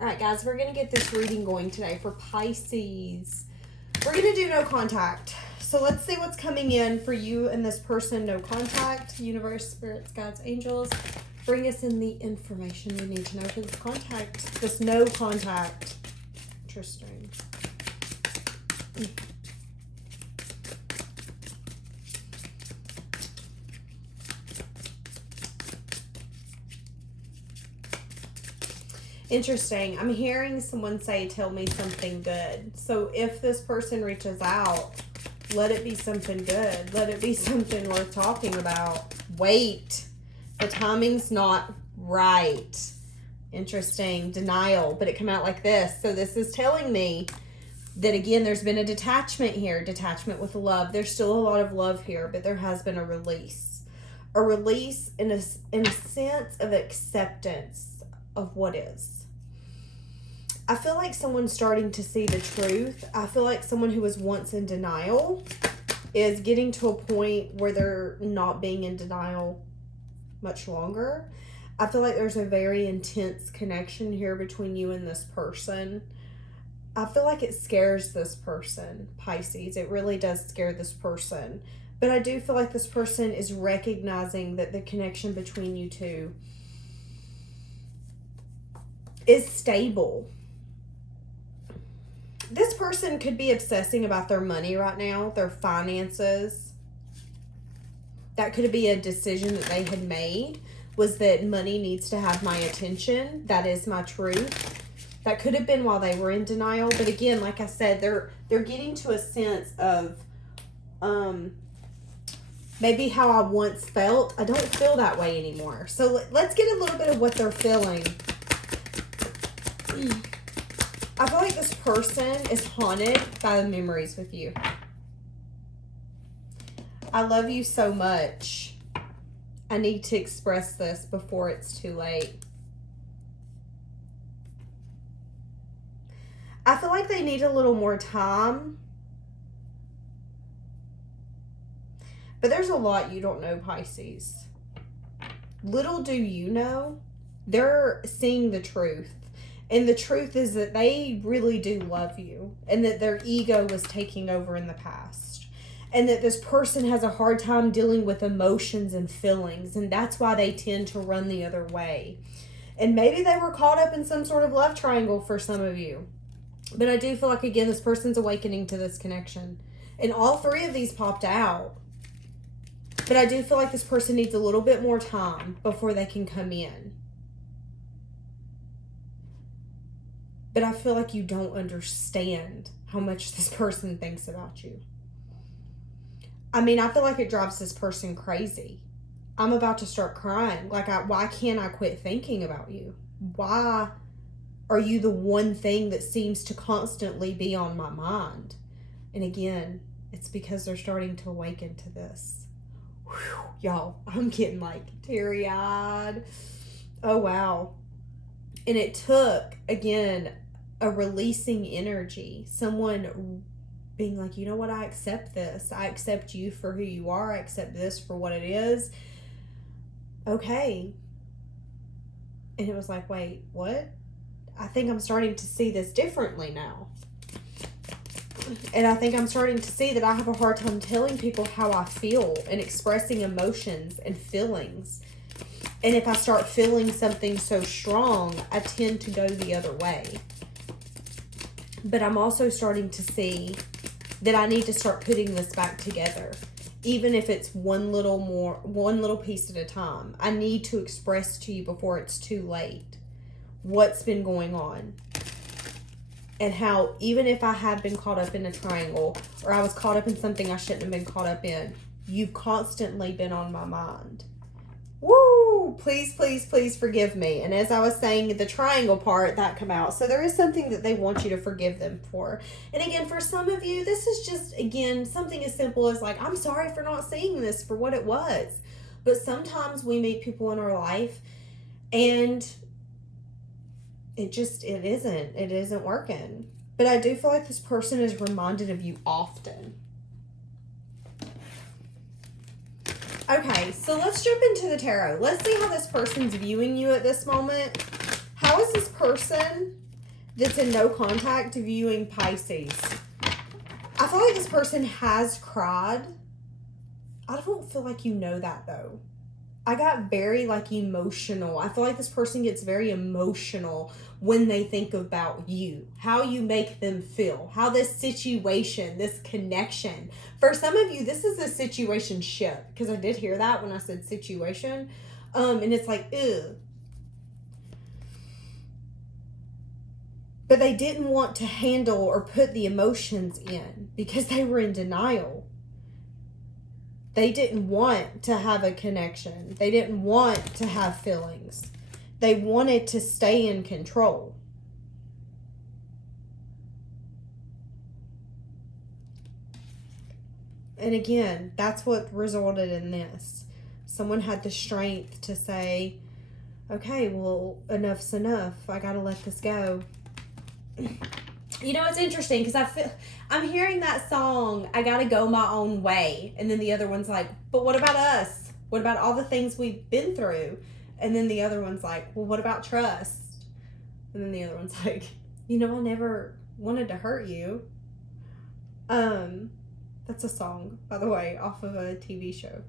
All right, guys, we're going to get this reading going today for Pisces. We're going to do no contact. So let's see what's coming in for you and this person, no contact. Universe, spirits, guides, angels, bring us in the information we need to know for this contact. This no contact. Interesting. Interesting. I'm hearing someone say, tell me something good. So if this person reaches out, let it be something good. Let it be something worth talking about. Wait. The timing's not right. Interesting. Denial. But it came out like this. So this is telling me that, again, there's been a detachment here. Detachment with love. There's still a lot of love here, but there has been a release. A release in a sense of acceptance of what is. I feel like someone's starting to see the truth. I feel like someone who was once in denial is getting to a point where they're not being in denial much longer. I feel like there's a very intense connection here between you and this person. I feel like it scares this person, Pisces. It really does scare this person. But I do feel like this person is recognizing that the connection between you two is stable. This person could be obsessing about their money right now, their finances. That could be a decision that they had made, was that money needs to have my attention. That is my truth. That could have been while they were in denial. But again, like I said, they're getting to a sense of maybe how I once felt. I don't feel that way anymore. So let's get a little bit of what they're feeling. I feel like this person is haunted by the memories with you. I love you so much. I need to express this before it's too late. I feel like they need a little more time. But there's a lot you don't know, Pisces. Little do you know, they're seeing the truth. And the truth is that they really do love you. And that their ego was taking over in the past. And that this person has a hard time dealing with emotions and feelings. And that's why they tend to run the other way. And maybe they were caught up in some sort of love triangle for some of you. But I do feel like, again, this person's awakening to this connection. And all three of these popped out. But I do feel like this person needs a little bit more time before they can come in. But I feel like you don't understand how much this person thinks about you. I mean, I feel like it drives this person crazy. I'm about to start crying. Like, why can't I quit thinking about you? Why are you the one thing that seems to constantly be on my mind? And again, it's because they're starting to awaken to this. Whew, y'all, I'm getting like teary-eyed. Oh, wow. And it took, again, a releasing energy. Someone being like, you know what? I accept this. I accept you for who you are. I accept this for what it is. Okay. And it was like, wait, what? I think I'm starting to see this differently now. And I think I'm starting to see that I have a hard time telling people how I feel and expressing emotions and feelings. And if I start feeling something so strong, I tend to go the other way. But I'm also starting to see that I need to start putting this back together. Even if it's one little piece at a time. I need to express to you before it's too late what's been going on. And how, even if I have been caught up in a triangle, or I was caught up in something I shouldn't have been caught up in, you've constantly been on my mind. Woo! Please, please, please forgive me. And as I was saying, the triangle part, that come out. So there is something that they want you to forgive them for. And again, for some of you, this is just, again, something as simple as like, I'm sorry for not seeing this for what it was. But sometimes we meet people in our life and it isn't working. But I do feel like this person is reminded of you often. Okay, so let's jump into the tarot. Let's see how this person's viewing you at this moment. How is this person that's in no contact viewing Pisces. I feel like this person has cried. I don't feel like you know that, though. I got very, like, emotional. I feel like this person gets very emotional when they think about you, how you make them feel, how this situation, this connection. For some of you, this is a situation ship, because I did hear that when I said situation. And it's like, ugh. But they didn't want to handle or put the emotions in because they were in denial. They didn't want to have a connection. They didn't want to have feelings. They wanted to stay in control. And again, that's what resulted in this. Someone had the strength to say, okay, well, enough's enough. I gotta let this go. You know, it's interesting because I'm hearing that song, I gotta go my own way. And then the other one's like, but what about us? What about all the things we've been through? And then the other one's like, well, what about trust? And then the other one's like, you know, I never wanted to hurt you. That's a song, by the way, off of a TV show.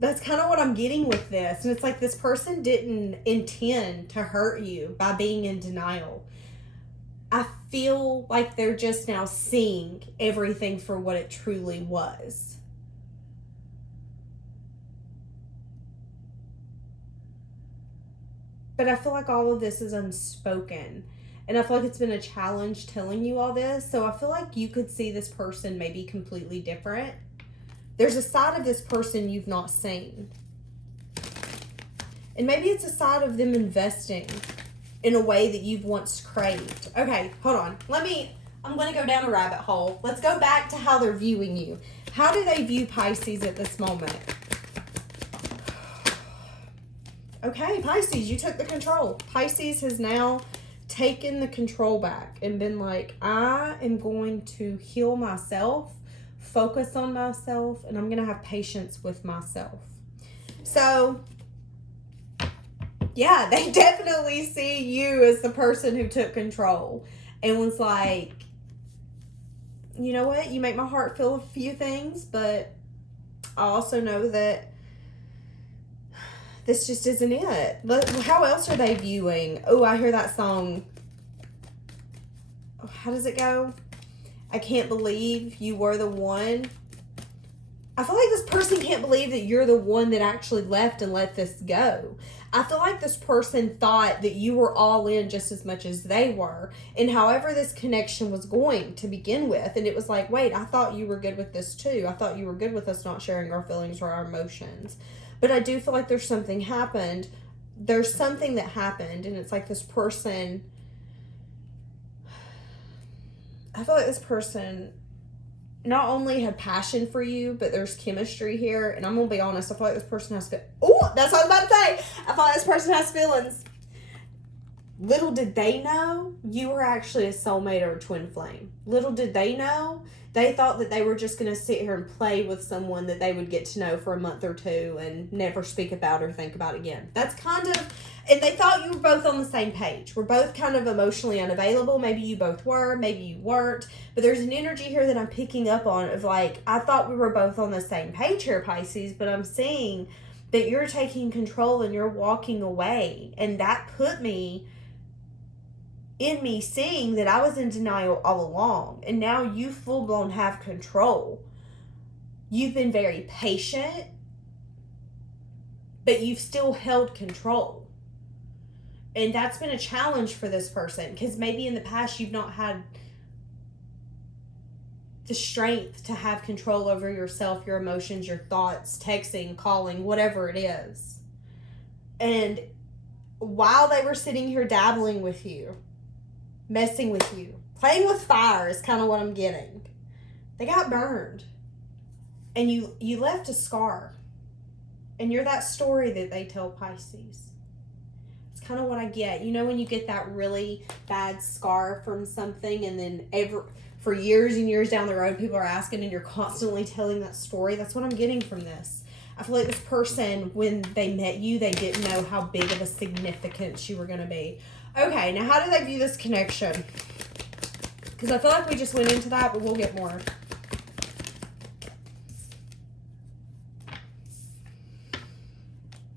That's kind of what I'm getting with this. And it's like this person didn't intend to hurt you by being in denial. I feel like they're just now seeing everything for what it truly was. But I feel like all of this is unspoken. And I feel like it's been a challenge telling you all this. So I feel like you could see this person maybe completely different. There's a side of this person you've not seen. And maybe it's a side of them investing in a way that you've once craved. Okay, hold on. I'm going to go down a rabbit hole. Let's go back to how they're viewing you. How do they view Pisces at this moment? Okay, Pisces, you took the control. Pisces has now taken the control back and been like, I am going to heal myself, focus on myself, and I'm going to have patience with myself. So, yeah, they definitely see you as the person who took control and was like, you know what? You make my heart feel a few things, but I also know that this just isn't it. How else are they viewing? Oh, I hear that song. Oh, how does it go? I can't believe you were the one. I feel like this person can't believe that you're the one that actually left and let this go. I feel like this person thought that you were all in just as much as they were. And however this connection was going to begin with. And it was like, wait, I thought you were good with this too. I thought you were good with us not sharing our feelings or our emotions. But I do feel like there's something happened. There's something that happened. And it's like this person, I feel like this person not only had passion for you, but there's chemistry here. And I'm going to be honest, I feel like this person has oh, that's what I was about to say. I feel like this person has feelings. Little did they know you were actually a soulmate or a twin flame. Little did they know. They thought that they were just going to sit here and play with someone that they would get to know for a month or two and never speak about or think about again. That's kind of, and they thought you were both on the same page. We're both kind of emotionally unavailable. Maybe you both were, maybe you weren't. But there's an energy here that I'm picking up on of like, I thought we were both on the same page here, Pisces, but I'm seeing that you're taking control and you're walking away. And that put me in me seeing that I was in denial all along. And now you full-blown have control. You've been very patient, but you've still held control. And that's been a challenge for this person because maybe in the past you've not had the strength to have control over yourself, your emotions, your thoughts, texting, calling, whatever it is. And while they were sitting here dabbling with you, messing with you, playing with fire is kind of what I'm getting. They got burned. And you left a scar. And you're that story that they tell Pisces. It's kind of what I get. You know when you get that really bad scar from something and then for years and years down the road people are asking and you're constantly telling that story? That's what I'm getting from this. I feel like this person, when they met you, they didn't know how big of a significance you were going to be. Okay, now how do they view this connection? Because I feel like we just went into that, but we'll get more.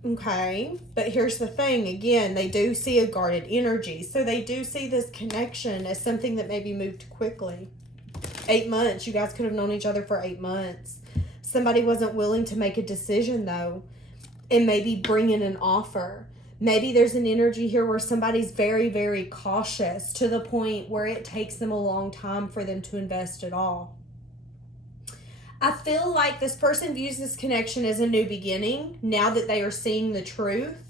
Okay, but here's the thing. Again, they do see a guarded energy. So they do see this connection as something that maybe moved quickly. 8 months. You guys could have known each other for 8 months. Somebody wasn't willing to make a decision, though, and maybe bring in an offer. Maybe there's an energy here where somebody's very, very cautious to the point where it takes them a long time for them to invest at all. I feel like this person views this connection as a new beginning now that they are seeing the truth.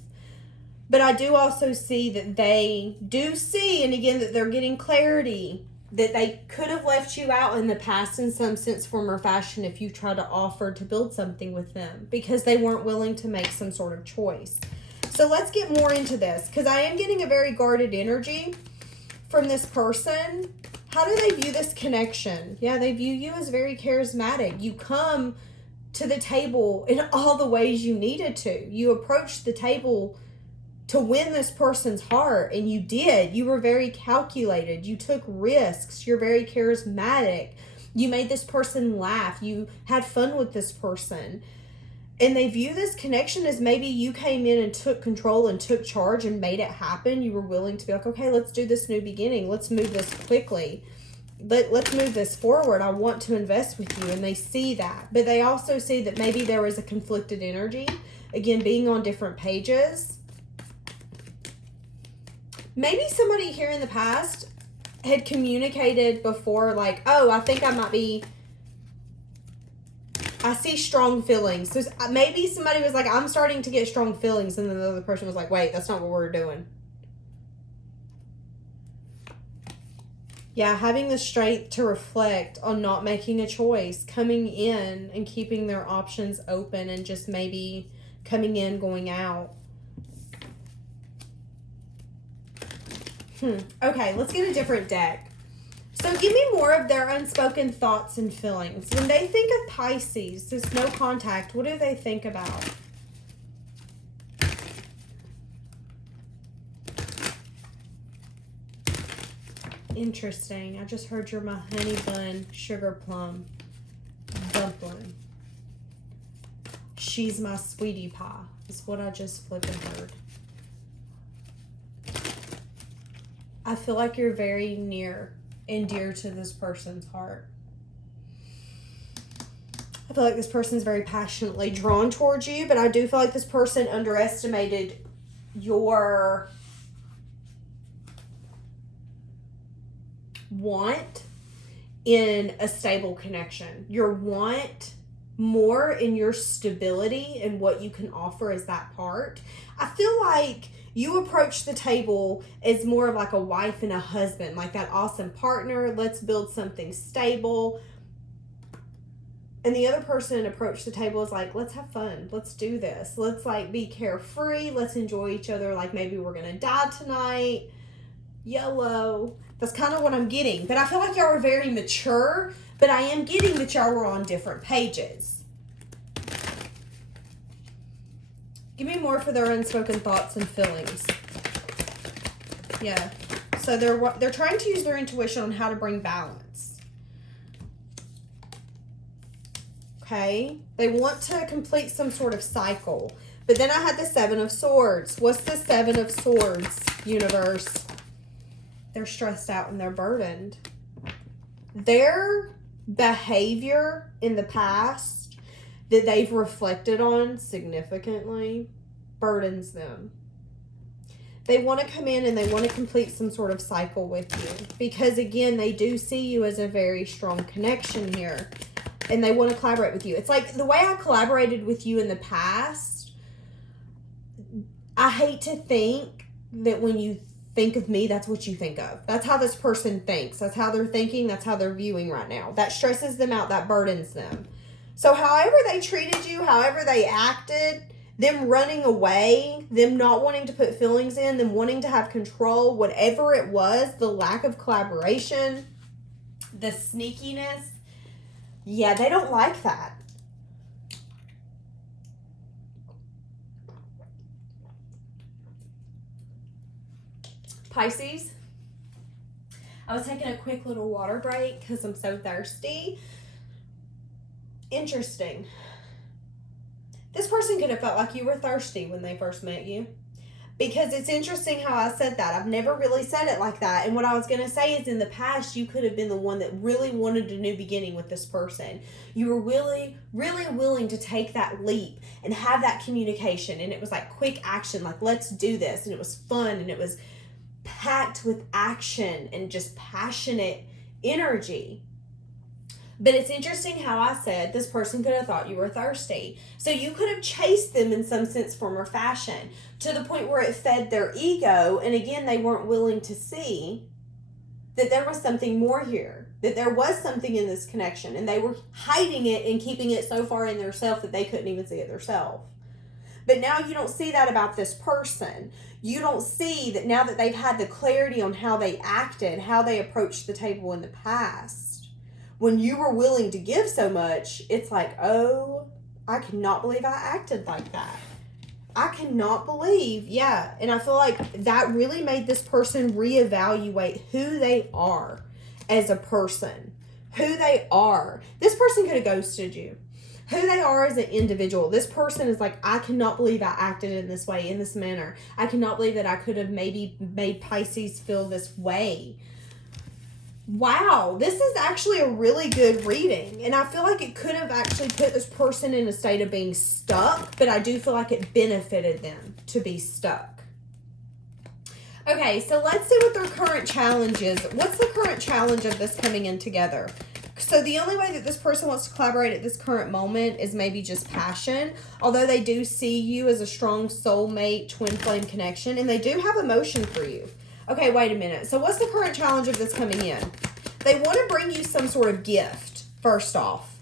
But I do also see that they do see, and again, that they're getting clarity, that they could have left you out in the past in some sense, form, or fashion if you tried to offer to build something with them because they weren't willing to make some sort of choice. So let's get more into this because I am getting a very guarded energy from this person. How do they view this connection? Yeah, they view you as very charismatic. You come to the table in all the ways you needed to. You approached the table to win this person's heart, and you did. You were very calculated. You took risks. You're very charismatic. You made this person laugh. You had fun with this person. And they view this connection as maybe you came in and took control and took charge and made it happen. You were willing to be like, okay, let's do this new beginning. Let's move this quickly. Let's move this forward. I want to invest with you. And they see that. But they also see that maybe there was a conflicted energy. Again, being on different pages. Maybe somebody here in the past had communicated before like, oh, I think I might be... I see strong feelings. So maybe somebody was like, I'm starting to get strong feelings. And then the other person was like, wait, that's not what we're doing. Yeah, having the strength to reflect on not making a choice. Coming in and keeping their options open and just maybe coming in, going out. Okay, let's get a different deck. So give me more of their unspoken thoughts and feelings. When they think of Pisces, this no contact, what do they think about? Interesting. I just heard you're my honey bun, sugar plum, dumpling. She's my sweetie pie, is what I just flipping heard. I feel like you're very near and dear to this person's heart. I feel like this person's very passionately drawn towards you, but I do feel like this person underestimated your want in a stable connection. Your want more in your stability and what you can offer as that part. I feel like you approach the table as more of like a wife and a husband, like that awesome partner. Let's build something stable. And the other person approached the table as like, let's have fun. Let's do this. Let's like be carefree. Let's enjoy each other. Like maybe we're going to die tonight. YOLO. That's kind of what I'm getting. But I feel like y'all are very mature, but I am getting that y'all were on different pages. Give me more for their unspoken thoughts and feelings. Yeah. So they're trying to use their intuition on how to bring balance. Okay. They want to complete some sort of cycle. But then I had the Seven of Swords. What's the Seven of Swords, universe? They're stressed out and they're burdened. Their behavior in the past that they've reflected on significantly burdens them. They want to come in and they want to complete some sort of cycle with you. Because again, they do see you as a very strong connection here. And they want to collaborate with you. It's like the way I collaborated with you in the past, I hate to think that when you think of me, that's what you think of. That's how this person thinks. That's how they're thinking. That's how they're viewing right now. That stresses them out. That burdens them. So however they treated you, however they acted, them running away, them not wanting to put feelings in, them wanting to have control, whatever it was, the lack of collaboration, the sneakiness, yeah, they don't like that. Pisces, I was taking a quick little water break because I'm so thirsty. Interesting. This person could have felt like you were thirsty when they first met you. Because it's interesting how I said that. I've never really said it like that. And what I was going to say is in the past, you could have been the one that really wanted a new beginning with this person. You were really, really willing to take that leap and have that communication. And it was like quick action, like let's do this. And it was fun and it was packed with action and just passionate energy. But it's interesting how I said this person could have thought you were thirsty. So you could have chased them in some sense, form, or fashion to the point where it fed their ego. And again, they weren't willing to see that there was something more here, that there was something in this connection. And they were hiding it and keeping it so far in their self that they couldn't even see it themselves. But now you don't see that about this person. You don't see that now that they've had the clarity on how they acted, how they approached the table in the past. When you were willing to give so much, it's like, oh, I cannot believe I acted like that. I cannot believe, yeah. And I feel like that really made this person reevaluate who they are as a person. Who they are. This person could have ghosted you. Who they are as an individual. This person is like, I cannot believe I acted in this way, in this manner. I cannot believe that I could have maybe made Pisces feel this way. Wow, this is actually a really good reading. And I feel like it could have actually put this person in a state of being stuck, but I do feel like it benefited them to be stuck. Okay, so let's see what their current challenge is. What's the current challenge of this coming in together? So the only way that this person wants to collaborate at this current moment is maybe just passion. Although they do see you as a strong soulmate, twin flame connection, and they do have emotion for you. Okay, wait a minute. So what's the current challenge of this coming in? They want to bring you some sort of gift, first off.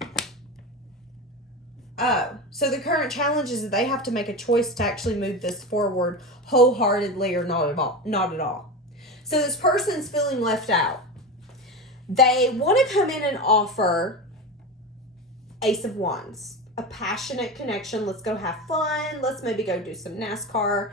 Oh, so the current challenge is that they have to make a choice to actually move this forward wholeheartedly or not at all. Not at all. So this person's feeling left out. They want to come in and offer Ace of Wands, a passionate connection. Let's go have fun. Let's maybe go do some NASCAR.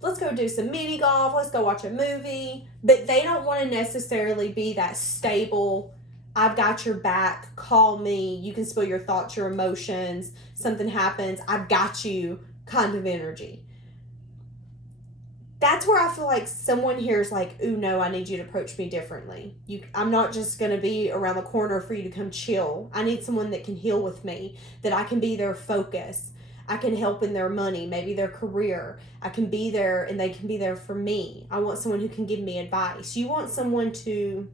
Let's go do some mini golf. Let's go watch a movie. But they don't want to necessarily be that stable, I've got your back, call me, you can spill your thoughts, your emotions, something happens, I've got you kind of energy. That's where I feel like someone here is like, ooh, no, I need you to approach me differently. I'm not just going to be around the corner for you to come chill. I need someone that can heal with me, that I can be their focus. I can help in their money, maybe their career. I can be there and they can be there for me. I want someone who can give me advice. You want someone to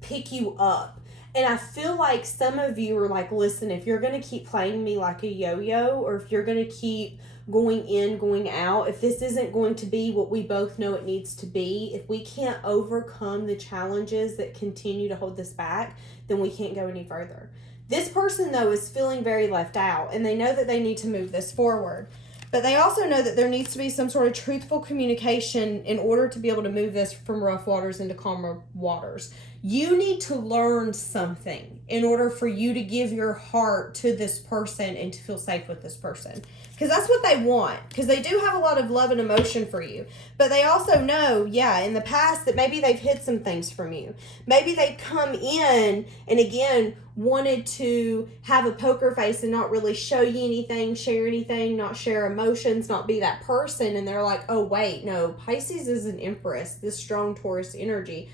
pick you up. And I feel like some of you are like, listen, if you're going to keep playing me like a yo-yo, or if you're going to keep going in, going out, if this isn't going to be what we both know it needs to be, if we can't overcome the challenges that continue to hold this back, then we can't go any further. This person, though, is feeling very left out, and they know that they need to move this forward. But they also know that there needs to be some sort of truthful communication in order to be able to move this from rough waters into calmer waters. You need to learn something in order for you to give your heart to this person and to feel safe with this person. Because that's what they want. Because they do have a lot of love and emotion for you. But they also know, yeah, in the past that maybe they've hid some things from you. Maybe they come in and again wanted to have a poker face and not really show you anything, share anything, not share emotions, not be that person. And they're like, oh, wait, no, Pisces is an Empress, this strong Taurus energy,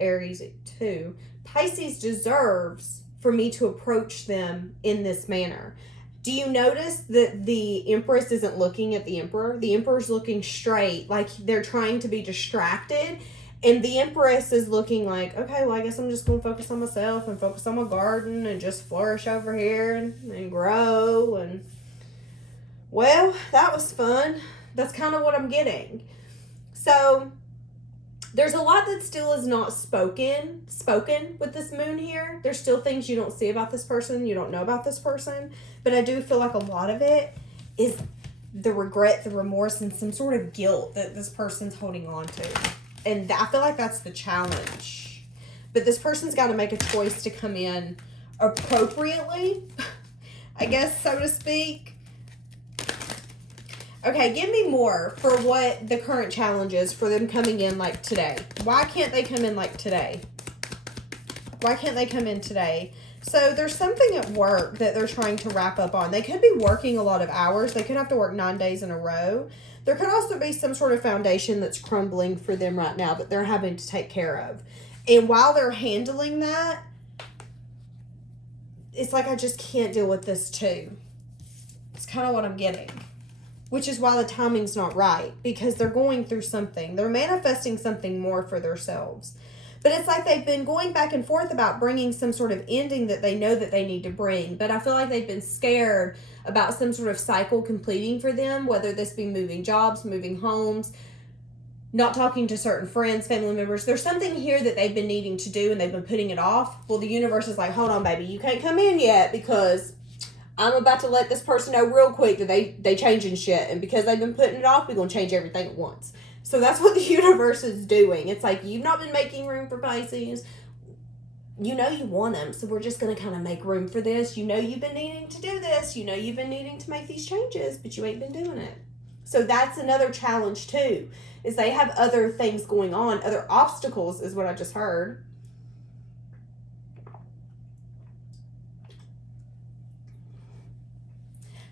Aries too. Pisces deserves for me to approach them in this manner. Do you notice that the Empress isn't looking at the Emperor? The Emperor's looking straight, like they're trying to be distracted. And the Empress is looking like, okay, well, I guess I'm just going to focus on myself and focus on my garden and just flourish over here and grow. And, well, that was fun. That's kind of what I'm getting. So there's a lot that still is not spoken with this moon here. There's still things you don't see about this person, you don't know about this person. But I do feel like a lot of it is the regret, the remorse, and some sort of guilt that this person's holding on to. And I feel like that's the challenge. But this person's got to make a choice to come in appropriately, I guess, so to speak. Okay, give me more for what the current challenge is for them coming in like today. Why can't they come in like today? Why can't they come in today? So there's something at work that they're trying to wrap up on. They could be working a lot of hours. They could have to work 9 days in a row. There could also be some sort of foundation that's crumbling for them right now that they're having to take care of. And while they're handling that, it's like, I just can't deal with this too. It's kind of what I'm getting. Which is why the timing's not right. Because they're going through something. They're manifesting something more for themselves. But it's like they've been going back and forth about bringing some sort of ending that they know that they need to bring. But I feel like they've been scared about some sort of cycle completing for them. Whether this be moving jobs, moving homes, not talking to certain friends, family members. There's something here that they've been needing to do and they've been putting it off. Well, the universe is like, hold on, baby. You can't come in yet because I'm about to let this person know real quick that they changing shit. And because they've been putting it off, we're going to change everything at once. So that's what the universe is doing. It's like, you've not been making room for Pisces. You know you want them. So we're just going to kind of make room for this. You know you've been needing to do this. You know you've been needing to make these changes, but you ain't been doing it. So that's another challenge too, is they have other things going on. Other obstacles is what I just heard.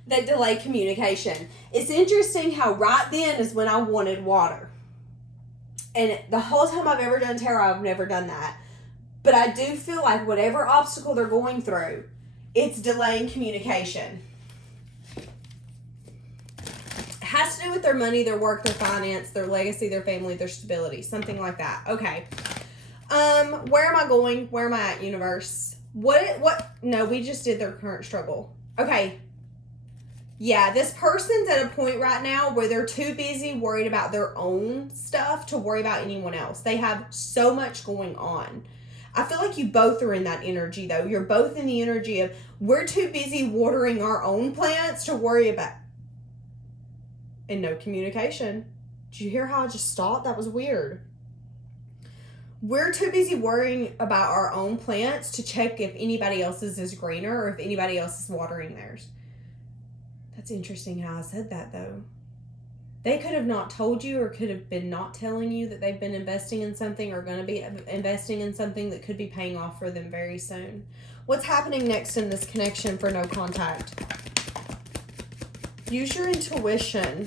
That delay communication. It's interesting how right then is when I wanted water. And the whole time I've ever done tarot, I've never done that. But I do feel like whatever obstacle they're going through, it's delaying communication. It has to do with their money, their work, their finance, their legacy, their family, their stability. Something like that. Okay. Where am I going? Where am I at, universe? What? No, we just did their current struggle. Okay. Yeah, this person's at a point right now where they're too busy worried about their own stuff to worry about anyone else. They have so much going on. I feel like you both are in that energy, though. You're both in the energy of, we're too busy watering our own plants to worry about. And no communication. Did you hear how I just stopped? That was weird. We're too busy worrying about our own plants to check if anybody else's is greener or if anybody else is watering theirs. That's interesting how I said that, though. They could have not told you or could have been not telling you that they've been investing in something or going to be investing in something that could be paying off for them very soon. What's happening next in this connection for no contact? Use your intuition.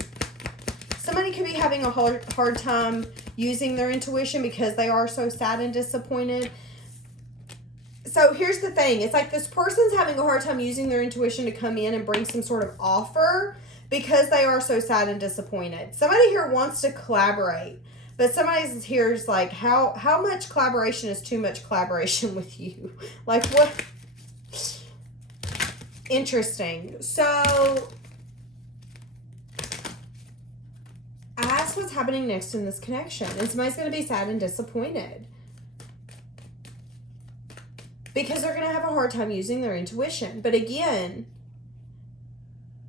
Somebody could be having a hard time using their intuition because they are so sad and disappointed. So here's the thing. It's like this person's having a hard time using their intuition to come in and bring some sort of offer because they are so sad and disappointed. Somebody here wants to collaborate, but somebody here is like, how much collaboration is too much collaboration with you? Like, what? Interesting. So ask what's happening next in this connection. And somebody's going to be sad and disappointed. Because they're going to have a hard time using their intuition. But again,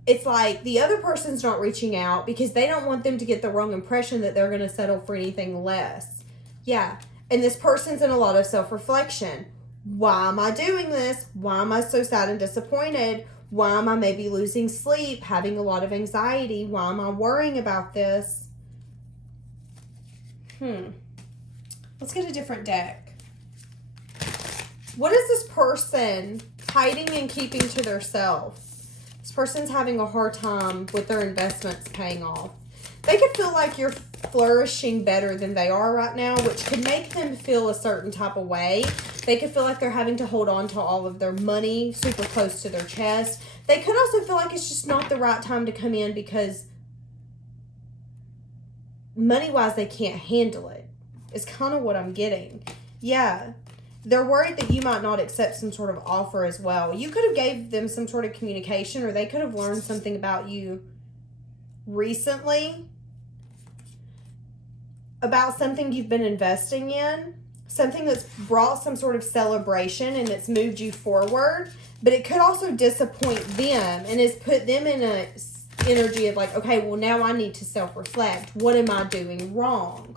it's like the other person's not reaching out because they don't want them to get the wrong impression that they're going to settle for anything less. Yeah. And this person's in a lot of self-reflection. Why am I doing this? Why am I so sad and disappointed? Why am I maybe losing sleep, having a lot of anxiety? Why am I worrying about this? Let's get a different deck. What is this person hiding and keeping to themselves? This person's having a hard time with their investments paying off. They could feel like you're flourishing better than they are right now, which could make them feel a certain type of way. They could feel like they're having to hold on to all of their money super close to their chest. They could also feel like it's just not the right time to come in because money-wise they can't handle it. It's kind of what I'm getting. Yeah. They're worried that you might not accept some sort of offer as well. You could have gave them some sort of communication, or they could have learned something about you recently about something you've been investing in, something that's brought some sort of celebration and it's moved you forward, but it could also disappoint them and has put them in a energy of like, okay, well, now I need to self-reflect. What am I doing wrong?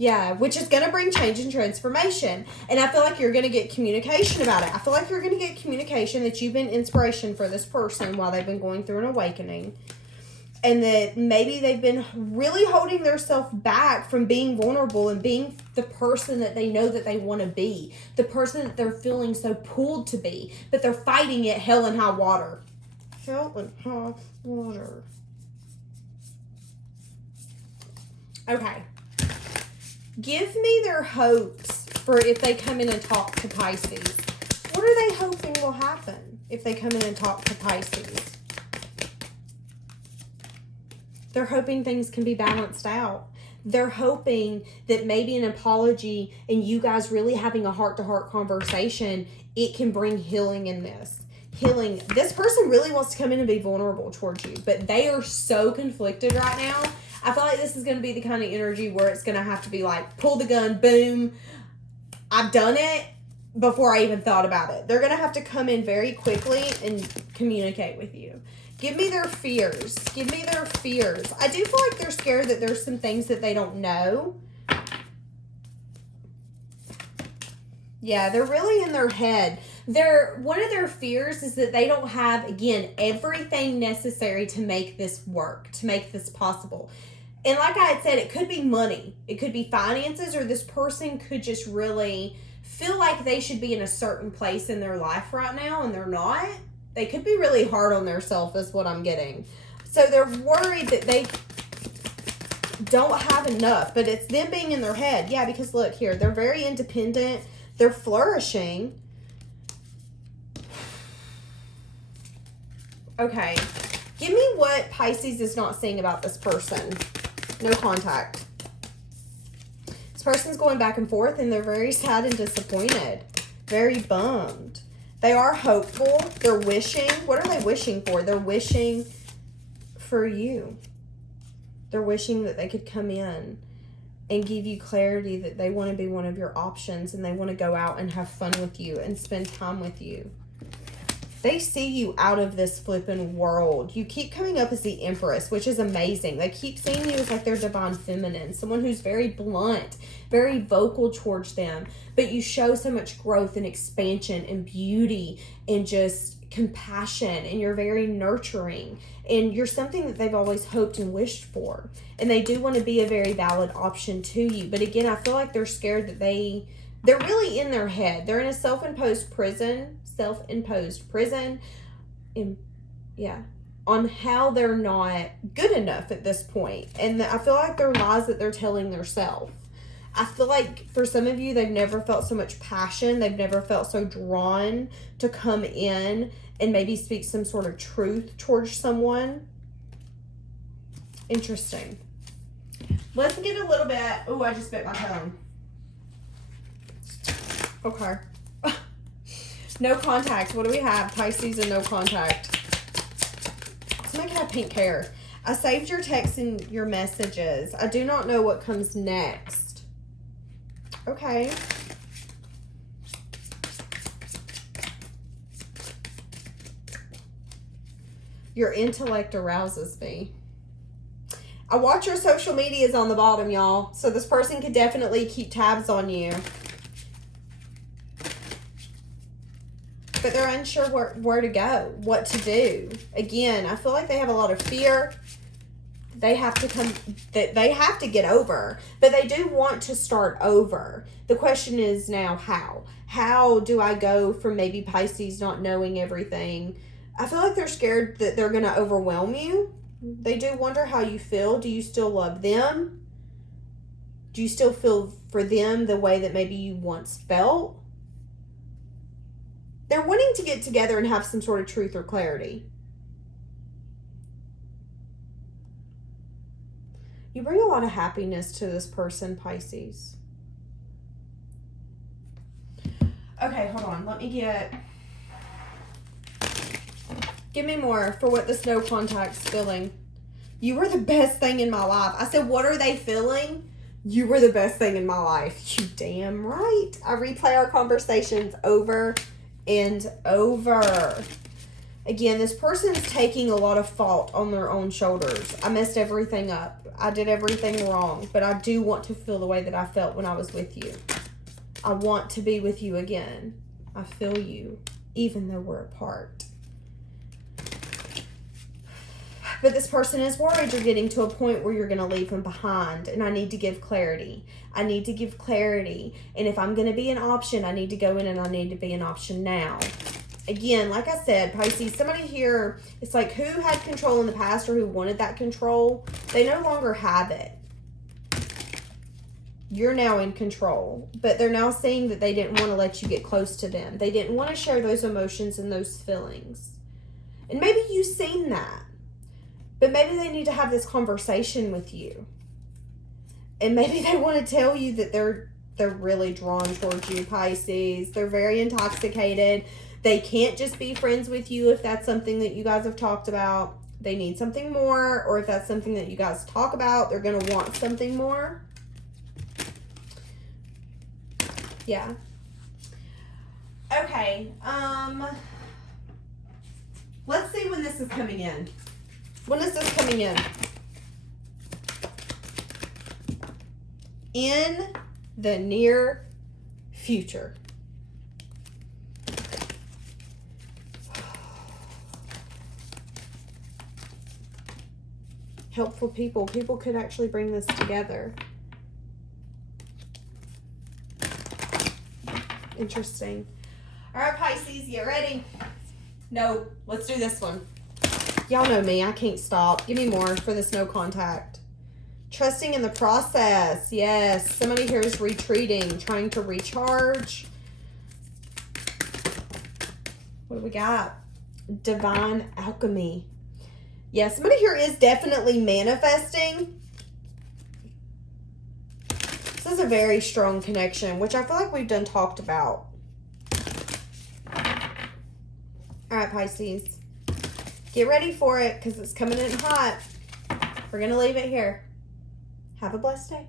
Yeah, which is going to bring change and transformation. And I feel like you're going to get communication about it. I feel like you're going to get communication that you've been inspiration for this person while they've been going through an awakening. And that maybe they've been really holding themselves back from being vulnerable and being the person that they know that they want to be. The person that they're feeling so pulled to be. But they're fighting it hell and high water. Hell and high water. Okay. Give me their hopes for if they come in and talk to Pisces. What are they hoping will happen if they come in and talk to Pisces? They're hoping things can be balanced out. They're hoping that maybe an apology and you guys really having a heart-to-heart conversation, it can bring healing in this. Healing. This person really wants to come in and be vulnerable towards you, but they are so conflicted right now. I feel like this is going to be the kind of energy where it's going to have to be like, pull the gun, boom, I've done it before I even thought about it. They're going to have to come in very quickly and communicate with you. Give me their fears. Give me their fears. I do feel like they're scared that there's some things that they don't know. Yeah, they're really in their head. One of their fears is that they don't have, again, everything necessary to make this work, to make this possible. And like I had said, it could be money. It could be finances, or this person could just really feel like they should be in a certain place in their life right now, and they're not. They could be really hard on themselves is what I'm getting. So they're worried that they don't have enough, but it's them being in their head. Yeah, because look here, they're very independent. They're flourishing. Okay. Give me what Pisces is not seeing about this person. No contact. This person's going back and forth, and they're very sad and disappointed. Very bummed. They are hopeful. They're wishing. What are they wishing for? They're wishing for you. They're wishing that they could come in and give you clarity that they want to be one of your options, and they want to go out and have fun with you and spend time with you. They see you out of this flippin' world. You keep coming up as the Empress, which is amazing. They keep seeing you as like their divine feminine, someone who's very blunt, very vocal towards them, but you show so much growth and expansion and beauty and just compassion, and you're very nurturing, and you're something that they've always hoped and wished for, and they do want to be a very valid option to you. But again, I feel like they're scared that they're really in their head. They're in a self-imposed prison on how they're not good enough at this point. And I feel like they're lies that they're telling themselves. I feel like for some of you, they've never felt so much passion. They've never felt so drawn to come in and maybe speak some sort of truth towards someone. Interesting. Let's get a little bit. Oh, I just bit my tongue. Okay. No contact. What do we have? Pisces and no contact. Somebody can have pink hair. I saved your texts and your messages. I do not know what comes next. Okay. Your intellect arouses me. I watch your social medias on the bottom, y'all. So this person could definitely keep tabs on you. But they're unsure where to go, what to do. Again, I feel like they have a lot of fear. They have to get over, but they do want to start over. The question is now how? How do I go from maybe Pisces not knowing everything? I feel like they're scared that they're going to overwhelm you. They do wonder how you feel. Do you still love them? Do you still feel for them the way that maybe you once felt? They're wanting to get together and have some sort of truth or clarity. You bring a lot of happiness to this person, Pisces. Okay, hold on. Let me give me more for what this no contact's feeling. You were the best thing in my life. I said, what are they feeling? You were the best thing in my life. You damn right. I replay our conversations over and over. Again, this person's taking a lot of fault on their own shoulders. I messed everything up. I did everything wrong. But I do want to feel the way that I felt when I was with you. I want to be with you again. I feel you, even though we're apart. But this person is worried you're getting to a point where you're going to leave them behind. And I need to give clarity. I need to give clarity. And if I'm going to be an option, I need to go in and I need to be an option now. Again, like I said, Pisces, somebody here, it's like who had control in the past or who wanted that control, they no longer have it. You're now in control. But they're now seeing that they didn't want to let you get close to them. They didn't want to share those emotions and those feelings. And maybe you've seen that. But maybe they need to have this conversation with you. And maybe they want to tell you that they're really drawn towards you, Pisces. They're very intoxicated. They can't just be friends with you if that's something that you guys have talked about. They need something more. Or if that's something that you guys talk about, they're going to want something more. Yeah. Okay. Let's see when this is coming in. When is this coming in? In the near future. Helpful people. People could actually bring this together. Interesting. All right, Pisces, you ready? No, let's do this one. Y'all know me. I can't stop. Give me more for this no contact. Trusting in the process. Yes. Somebody here is retreating, trying to recharge. What do we got? Divine alchemy. Yeah, somebody here is definitely manifesting. This is a very strong connection, which I feel like we've done talked about. All right, Pisces. Get ready for it because it's coming in hot. We're going to leave it here. Have a blessed day.